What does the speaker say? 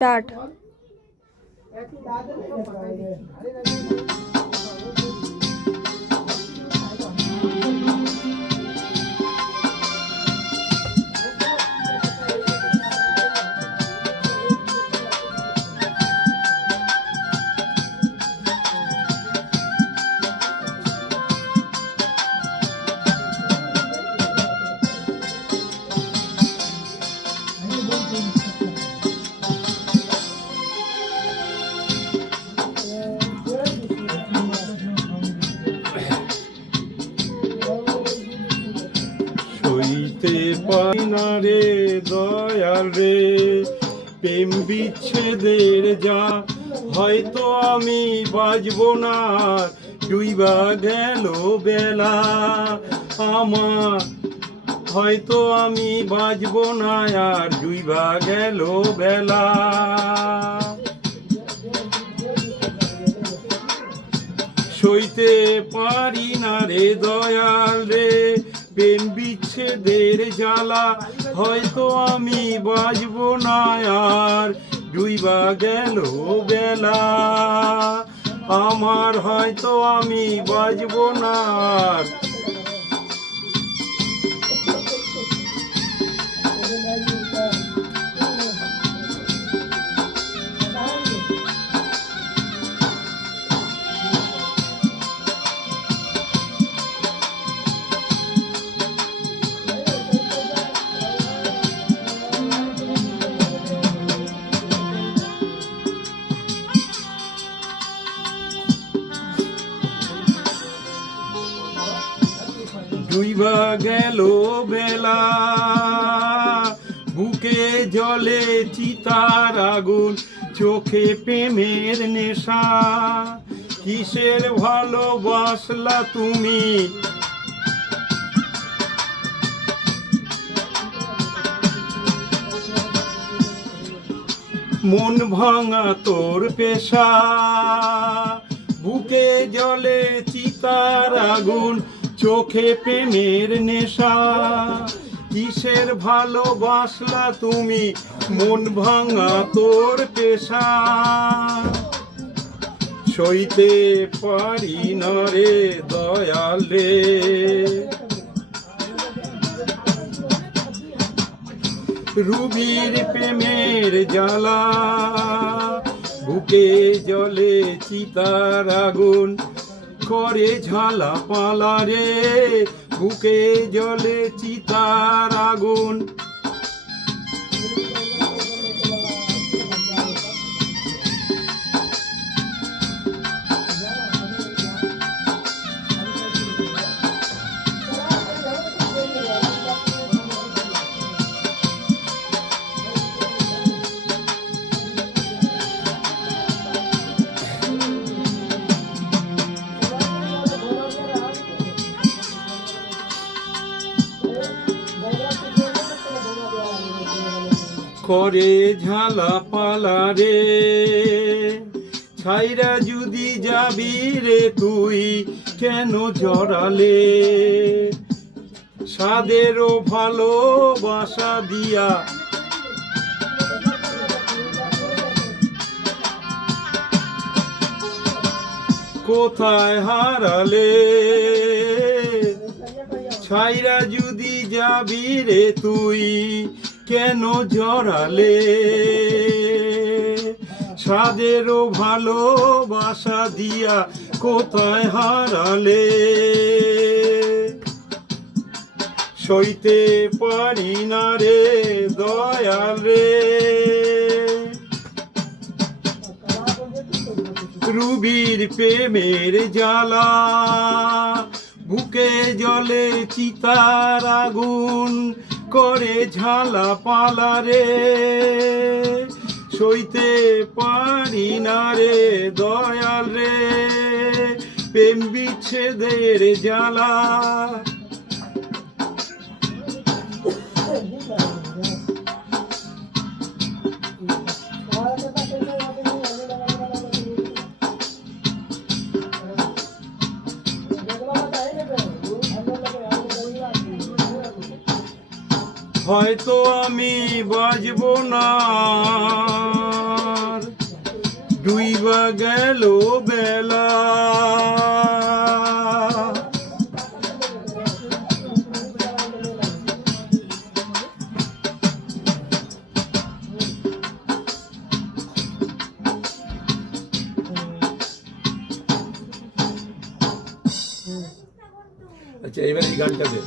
Start. সইতে পারি না রে দয়াল রে প্রেম বিচ্ছেদের যা, হয়তো আমি বাজবো না, ডুইবা গেল বেলা আমার, হয়তো আমি বাজবো না আর ডুইবা গেল বেলা। সইতে পারি না রে দয়াল রে প্রেম বিচ্ছেদের জ্বালা, হয়তো আমি বাজবো না আর ডুইবা গেল বেলা আমার, হয়তো আমি বাজবো না আর। ডুইবা গেল বেলা বুকে জলে চিতার আগুন, চোখে প্রেমের নেশা, কিসের ভালোবাসলা তুমি মন ভাঙা তোর পেশা, বুকে জলে চিতার আগুন, চোখে প্রেমের নেশা, কিসের ভালোবাসলা তুমি মন ভাঙা তোর পেশা। সইতে পারি না রে দয়াল রে রুবির প্রেমের জ্বালা, বুকে জলে চিতার আগুন, করে ঝালা পালা রে বুকে জলে চিতার আগুন। করে ঝালা পালা রে ছাইরা যদি যাবি রে তুই কেন জড়ালে, সাদেরও ভালোবাসা দিয়া কোথায় হারালে, ছাইরা যদি যাবি রে তুই কেন জড়ালে, সাদেরও ভালোবাসা দিয়া কোথায় হারালে। সইতে পারি না রে দয়াল রে রুবির প্রেমের জ্বালা, বুকে জলে চিতার আগুন, করে ঝালা পালা রে। সইতে পারি না রে দয়াল রে প্রেম বিচ্ছেদের জ্বালা। হয়তো আমি বাজবো না গেল বেলা। আচ্ছা, এবার এই গানটা দে।